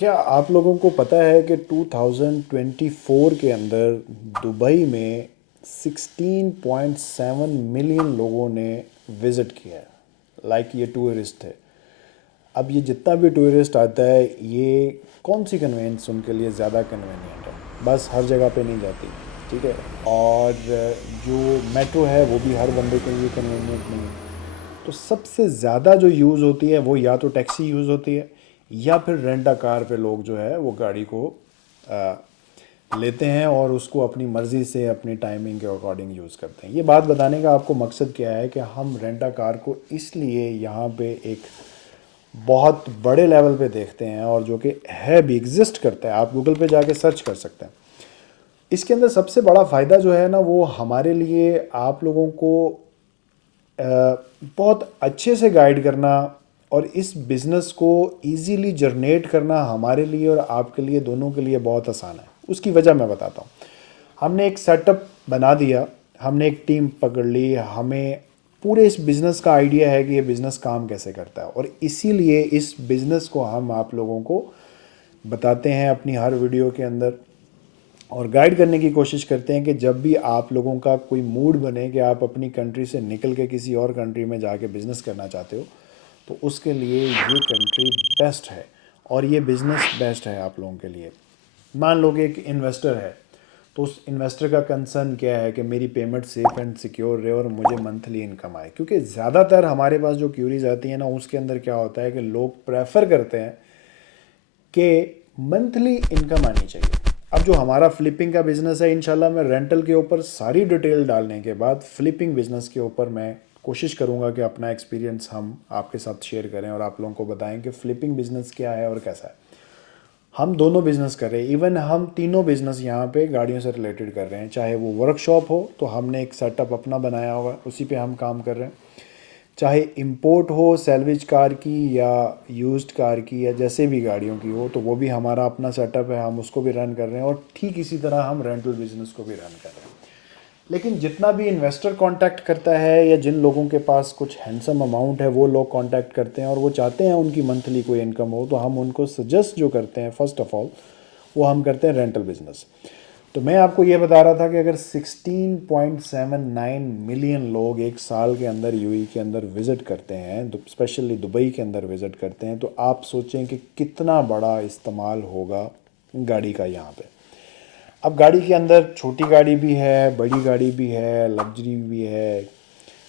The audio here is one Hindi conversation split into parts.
क्या आप लोगों को पता है कि 2024 के अंदर दुबई में 16.7 मिलियन लोगों ने विज़िट किया है। ये टूरिस्ट थे। अब ये जितना भी टूरिस्ट आता है, ये कौन सी कन्वेंस उनके लिए ज़्यादा कन्वीनियंट है? बस हर जगह पे नहीं जाती, ठीक है। और जो मेट्रो है वो भी हर बंदे के लिए कन्वीनियंट नहीं है। तो सबसे ज़्यादा जो यूज़ होती है वो या तो टैक्सी यूज़ होती है, या फिर रेंट अ कार पे लोग जो है वो गाड़ी को आ, लेते हैं और उसको अपनी मर्ज़ी से अपनी टाइमिंग के अकॉर्डिंग यूज़ करते हैं। ये बात बताने का आपको मकसद क्या है कि हम रेंट अ कार को इसलिए यहाँ पे एक बहुत बड़े लेवल पे देखते हैं, और जो कि है भी, एग्जिस्ट करता है। आप गूगल पे जाके सर्च कर सकते हैं। इसके अंदर सबसे बड़ा फ़ायदा जो है ना, वो हमारे लिए आप लोगों को बहुत अच्छे से गाइड करना और इस बिज़नेस को इजीली जनरेट करना हमारे लिए और आपके लिए, दोनों के लिए बहुत आसान है। उसकी वजह मैं बताता हूँ। हमने एक सेटअप बना दिया, हमने एक टीम पकड़ ली, हमें पूरे इस बिज़नेस का आइडिया है कि ये बिज़नेस काम कैसे करता है, और इसीलिए इस बिज़नेस को हम आप लोगों को बताते हैं अपनी हर वीडियो के अंदर, और गाइड करने की कोशिश करते हैं कि जब भी आप लोगों का कोई मूड बने कि आप अपनी कंट्री से निकल के किसी और कंट्री में जाके बिज़नेस करना चाहते हो, तो उसके लिए ये कंट्री बेस्ट है और ये बिज़नेस बेस्ट है आप लोगों के लिए। मान लो कि एक इन्वेस्टर है, तो उस इन्वेस्टर का कंसर्न क्या है कि मेरी पेमेंट सेफ एंड सिक्योर रहे और मुझे मंथली इनकम आए। क्योंकि ज़्यादातर हमारे पास जो क्यूरीज आती हैं ना, उसके अंदर क्या होता है कि लोग प्रेफर करते हैं कि मंथली इनकम आनी चाहिए। अब जो हमारा फ्लिपिंग का बिज़नेस है, इंशाल्लाह मैं रेंटल के ऊपर सारी डिटेल डालने के बाद फ्लिपिंग बिज़नेस के ऊपर मैं कोशिश करूंगा कि अपना एक्सपीरियंस हम आपके साथ शेयर करें और आप लोगों को बताएं कि फ्लिपिंग बिज़नेस क्या है और कैसा है। हम दोनों बिज़नेस कर रहे हैं, इवन हम तीनों बिज़नेस यहाँ पे गाड़ियों से रिलेटेड कर रहे हैं। चाहे वो वर्कशॉप हो तो हमने एक सेटअप अपना बनाया हुआ है, उसी पे हम काम कर रहे हैं। चाहे इंपोर्ट हो सैलवेज कार की या यूज्ड कार की या जैसे भी गाड़ियों की हो, तो वो भी हमारा अपना सेटअप है, हम उसको भी रन कर रहे हैं। और ठीक इसी तरह हम रेंटल बिजनेस को भी रन कर रहे हैं। लेकिन जितना भी इन्वेस्टर कांटेक्ट करता है या जिन लोगों के पास कुछ हैंडसम अमाउंट है, वो लोग कांटेक्ट करते हैं और वो चाहते हैं उनकी मंथली कोई इनकम हो, तो हम उनको सजेस्ट जो करते हैं, फर्स्ट ऑफ ऑल वो हम करते हैं रेंटल बिजनेस। तो मैं आपको ये बता रहा था कि अगर 16.79 मिलियन लोग एक साल के अंदर यूएई के अंदर विज़िट करते हैं, स्पेशली दुबई के अंदर विज़िट करते हैं, तो आप सोचें कि कितना बड़ा इस्तेमाल होगा गाड़ी का यहाँ पे। अब गाड़ी के अंदर छोटी गाड़ी भी है, बड़ी गाड़ी भी है, लग्जरी भी है,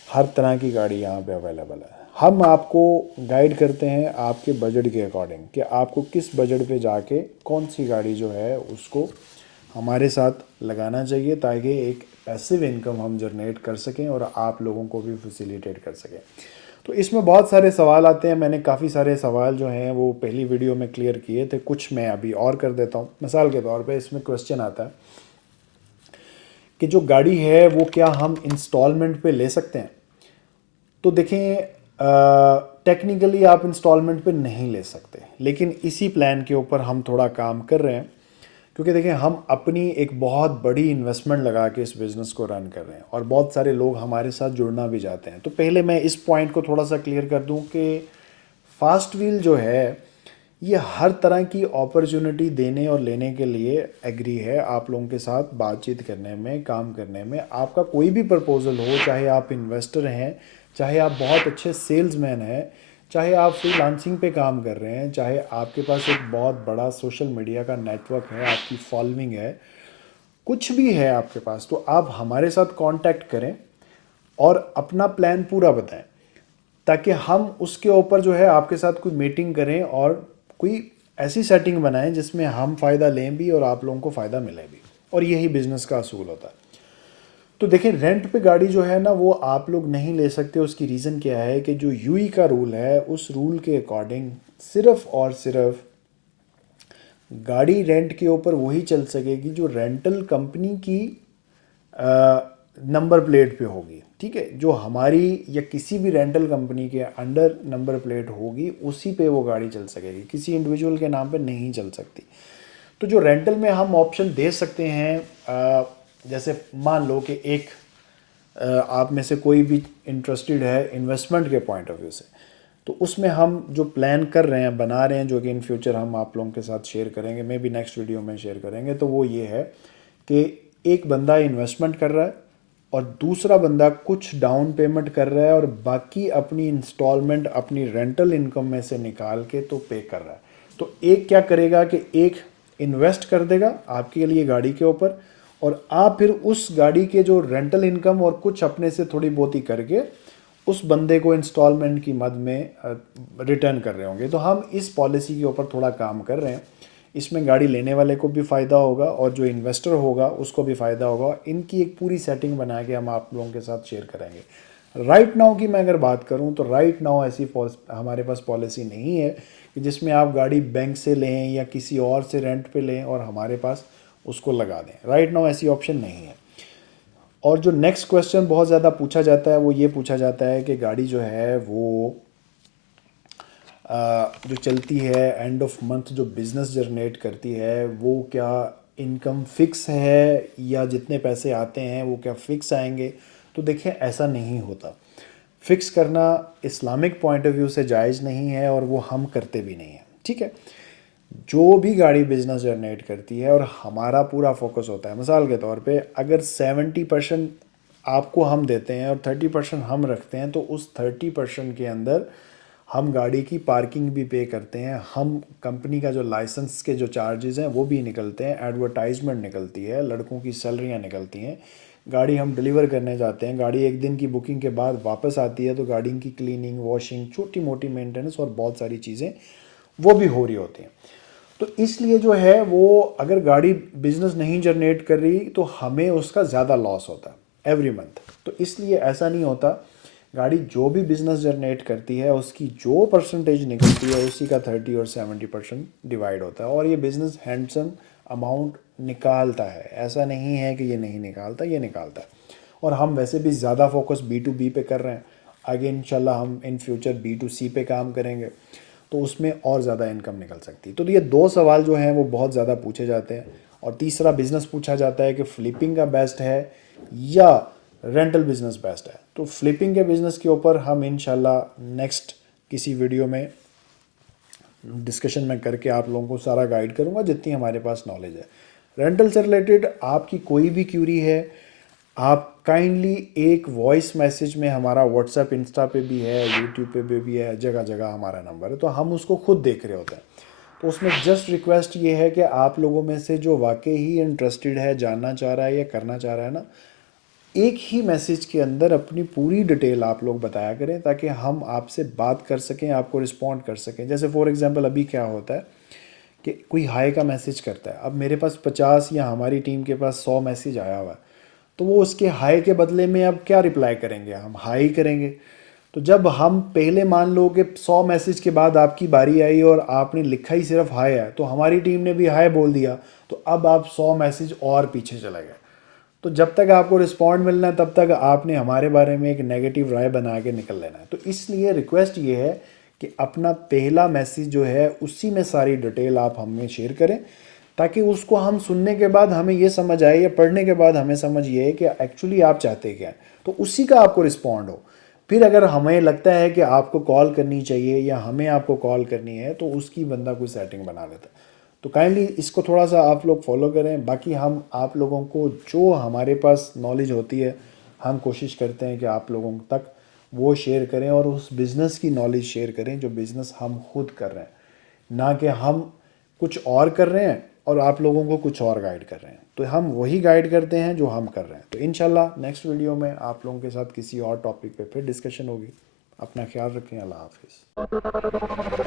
हर तरह की गाड़ी यहाँ पे अवेलेबल है। हम आपको गाइड करते हैं आपके बजट के अकॉर्डिंग कि आपको किस बजट पे जाके कौन सी गाड़ी जो है उसको हमारे साथ लगाना चाहिए, ताकि एक पैसिव इनकम हम जनरेट कर सकें और आप लोगों को भी फैसिलिटेट कर सकें। तो इसमें बहुत सारे सवाल आते हैं। मैंने काफ़ी सारे सवाल जो हैं वो पहली वीडियो में क्लियर किए थे, कुछ मैं अभी और कर देता हूँ। मिसाल के तौर पे इसमें क्वेश्चन आता है कि जो गाड़ी है वो क्या हम इंस्टॉलमेंट पे ले सकते हैं? तो देखें, टेक्निकली आप इंस्टॉलमेंट पे नहीं ले सकते, लेकिन इसी प्लान के ऊपर हम थोड़ा काम कर रहे हैं। क्योंकि देखें, हम अपनी एक बहुत बड़ी इन्वेस्टमेंट लगा के इस बिज़नेस को रन कर रहे हैं और बहुत सारे लोग हमारे साथ जुड़ना भी चाहते हैं। तो पहले मैं इस पॉइंट को थोड़ा सा क्लियर कर दूं कि फास्ट व्हील जो है ये हर तरह की अपॉर्चुनिटी देने और लेने के लिए एग्री है आप लोगों के साथ बातचीत करने में, काम करने में। आपका कोई भी प्रपोजल हो, चाहे आप इन्वेस्टर हैं, चाहे आप बहुत अच्छे सेल्समैन हैं, चाहे आप फ्रीलांसिंग पे काम कर रहे हैं, चाहे आपके पास एक बहुत बड़ा सोशल मीडिया का नेटवर्क है, आपकी फॉलोइंग है, कुछ भी है आपके पास, तो आप हमारे साथ कांटेक्ट करें और अपना प्लान पूरा बताएं, ताकि हम उसके ऊपर जो है आपके साथ कोई मीटिंग करें और कोई ऐसी सेटिंग बनाएं जिसमें हम फ़ायदा लें भी और आप लोगों को फ़ायदा मिले भी। और यही बिज़नेस का असूल होता है। तो देखिए, रेंट पे गाड़ी जो है ना वो आप लोग नहीं ले सकते। उसकी रीज़न क्या है कि जो यूई का रूल है, उस रूल के अकॉर्डिंग सिर्फ और सिर्फ गाड़ी रेंट के ऊपर वही चल सकेगी जो रेंटल कंपनी की नंबर प्लेट पे होगी। ठीक है, जो हमारी या किसी भी रेंटल कंपनी के अंडर नंबर प्लेट होगी उसी पे वो गाड़ी चल सकेगी, किसी इंडिविजुअल के नाम पे नहीं चल सकती। तो जो रेंटल में हम ऑप्शन दे सकते हैं, जैसे मान लो कि आप में से कोई भी इंटरेस्टेड है इन्वेस्टमेंट के पॉइंट ऑफ व्यू से, तो उसमें हम जो प्लान कर रहे हैं, बना रहे हैं, जो कि इन फ्यूचर हम आप लोगों के साथ शेयर करेंगे, मे बी नेक्स्ट वीडियो में शेयर करेंगे, तो वो ये है कि एक बंदा इन्वेस्टमेंट कर रहा है और दूसरा बंदा कुछ डाउन पेमेंट कर रहा है और बाकी अपनी इंस्टॉलमेंट अपनी रेंटल इनकम में से निकाल के तो पे कर रहा है। तो एक क्या करेगा कि एक इन्वेस्ट कर देगा आपके लिए गाड़ी के ऊपर, और आप फिर उस गाड़ी के जो रेंटल इनकम और कुछ अपने से थोड़ी बहुत ही करके उस बंदे को इंस्टॉलमेंट की मद में रिटर्न कर रहे होंगे। तो हम इस पॉलिसी के ऊपर थोड़ा काम कर रहे हैं। इसमें गाड़ी लेने वाले को भी फ़ायदा होगा और जो इन्वेस्टर होगा उसको भी फ़ायदा होगा। इनकी एक पूरी सेटिंग बना के हम आप लोगों के साथ शेयर करेंगे। राइट नाउ की मैं अगर बात करूं तो राइट नाउ ऐसी हमारे पास पॉलिसी नहीं है कि जिसमें आप गाड़ी बैंक से लें या किसी और से रेंट पे लें और हमारे पास उसको लगा दें। राइट नाउ ऐसी ऑप्शन नहीं है। और जो नेक्स्ट क्वेश्चन बहुत ज़्यादा पूछा जाता है वो ये पूछा जाता है कि गाड़ी जो है वो जो चलती है एंड ऑफ मंथ जो बिज़नेस जनरेट करती है वो क्या इनकम फिक्स है या जितने पैसे आते हैं वो क्या फ़िक्स आएंगे। तो देखिए ऐसा नहीं होता। फ़िक्स करना इस्लामिक पॉइंट ऑफ व्यू से जायज़ नहीं है और वो हम करते भी नहीं हैं। ठीक है, जो भी गाड़ी बिजनेस जनरेट करती है और हमारा पूरा फोकस होता है, मिसाल के तौर पे अगर 70% आपको हम देते हैं और 30% हम रखते हैं, तो उस 30% के अंदर हम गाड़ी की पार्किंग भी पे करते हैं, हम कंपनी का जो लाइसेंस के जो चार्जेस हैं वो भी निकलते हैं, एडवर्टाइजमेंट निकलती है, लड़कों की सैलरियाँ निकलती हैं, गाड़ी हम डिलीवर करने जाते हैं, गाड़ी एक दिन की बुकिंग के बाद वापस आती है तो गाड़ी की क्लीनिंग, वॉशिंग, छोटी मोटी मेंटेनेंस और बहुत सारी चीज़ें वो भी हो रही होती हैं। तो इसलिए जो है वो अगर गाड़ी बिजनेस नहीं जनरेट कर रही तो हमें उसका ज़्यादा लॉस होता है एवरी मंथ। तो इसलिए ऐसा नहीं होता। गाड़ी जो भी बिजनेस जनरेट करती है उसकी जो परसेंटेज निकलती है उसी का 30 और 70% डिवाइड होता है और ये बिजनेस हैंडसम अमाउंट निकालता है। ऐसा नहीं है कि ये नहीं निकालता, ये निकालता है। और हम वैसे भी ज़्यादा फोकस B2B पे कर रहे हैं। आगे इंशाल्लाह हम इन फ्यूचर B2C पे काम करेंगे तो उसमें और ज़्यादा इनकम निकल सकती है। तो ये दो सवाल जो हैं वो बहुत ज़्यादा पूछे जाते हैं। और तीसरा बिज़नेस पूछा जाता है कि फ्लिपिंग का बेस्ट है या रेंटल बिज़नेस बेस्ट है। तो फ्लिपिंग के बिज़नेस के ऊपर हम इंशाल्लाह नेक्स्ट किसी वीडियो में डिस्कशन में करके आप लोगों को सारा गाइड करूँगा जितनी हमारे पास नॉलेज है। रेंटल से रिलेटेड आपकी कोई भी क्यूरी है आप काइंडली एक वॉइस मैसेज में, हमारा व्हाट्सएप इंस्टा पे भी है, यूट्यूब पे भी है, जगह जगह हमारा नंबर है, तो हम उसको खुद देख रहे होते हैं। तो उसमें जस्ट रिक्वेस्ट ये है कि आप लोगों में से जो वाकई ही इंटरेस्टेड है, जानना चाह रहा है या करना चाह रहा है ना, एक ही मैसेज के अंदर अपनी पूरी डिटेल आप लोग बताया करें ताकि हम आपसे बात कर सकें, आपको रिस्पॉन्ड कर सकें। जैसे फॉर एग्जांपल अभी क्या होता है कि कोई हाई का मैसेज करता है, अब मेरे पास 50 या हमारी टीम के पास 100 मैसेज आया हुआ है, तो वो उसके हाई के बदले में अब क्या रिप्लाई करेंगे, हम हाई करेंगे। तो जब हम पहले मान लो कि 100 मैसेज के बाद आपकी बारी आई और आपने लिखा ही सिर्फ हाई है, तो हमारी टीम ने भी हाई बोल दिया, तो अब आप 100 मैसेज और पीछे चले गए। तो जब तक आपको रिस्पॉन्ड मिलना है तब तक आपने हमारे बारे में एक नेगेटिव राय बना के निकल लेना है। तो इसलिए रिक्वेस्ट ये है कि अपना पहला मैसेज जो है उसी में सारी डिटेल आप हमें शेयर करें ताकि उसको हम सुनने के बाद हमें ये समझ आए या पढ़ने के बाद हमें समझ ये है कि एक्चुअली आप चाहते क्या हैं, तो उसी का आपको रिस्पॉन्ड हो। फिर अगर हमें लगता है कि आपको कॉल करनी चाहिए या हमें आपको कॉल करनी है तो उसकी बंदा कोई सेटिंग बना लेता है। तो काइंडली इसको थोड़ा सा आप लोग फॉलो करें। बाकी हम आप लोगों को जो हमारे पास नॉलेज होती है हम कोशिश करते हैं कि आप लोगों तक वो शेयर करें और उस बिज़नेस की नॉलेज शेयर करें जो बिज़नेस हम खुद कर रहे हैं, ना कि हम कुछ और कर रहे हैं और आप लोगों को कुछ और गाइड कर रहे हैं। तो हम वही गाइड करते हैं जो हम कर रहे हैं। तो इंशाल्लाह नेक्स्ट वीडियो में आप लोगों के साथ किसी और टॉपिक पे फिर डिस्कशन होगी। अपना ख्याल रखें। अल्लाह हाफिज़।